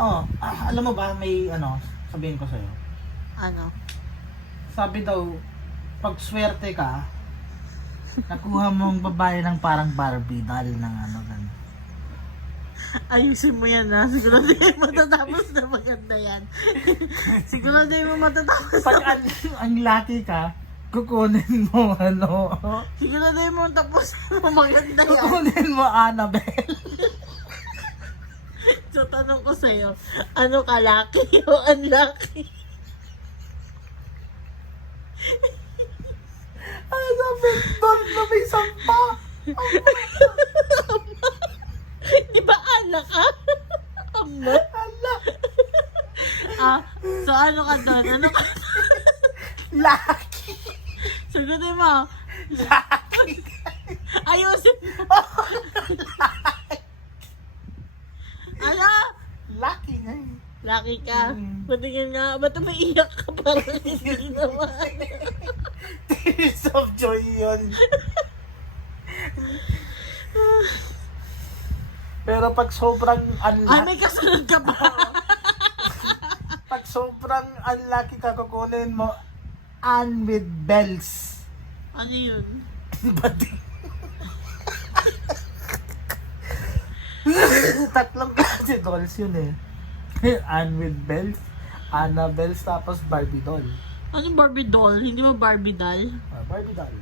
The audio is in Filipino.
Oh, alam mo ba, may sabihin ko sa'yo. Ano? Sabi daw, pag swerte ka, nakuha mo ang babae ng parang Barbie doll ng ganun. Ayusin mo yan ha. Siguro di mo matatapos na maganda yan. Siguro di mo matatapos Pag na. ang lucky ka, kukunin mo Siguro di mo tapos na maganda yan. kukunin mo Annabelle. So tanong ko sa'yo, ano ka, lucky o unlucky? Annabelle doll na may sampa. Di ba anak ka? Ama? Ala, So ano ka doon? Ano ka? lucky. Sagutin mo. Lucky. Ayusin mo. Ano? Lucky nga eh. Lucky ka. Mm. Patingin nga. Ba't umiiyak ka parang hindi naman? Tears of joy yun. Pero pag sobrang Ay, unlucky, may kasunod ka pa. pag sobrang unlucky ka, kukunin mo Ann with bells. Ano yun? Bati. Tatlong klase dolls yun eh. Ann with bells, Annabelle, tapos Barbie doll. Ano Barbie doll? Hindi mo Barbie doll? Barbie doll.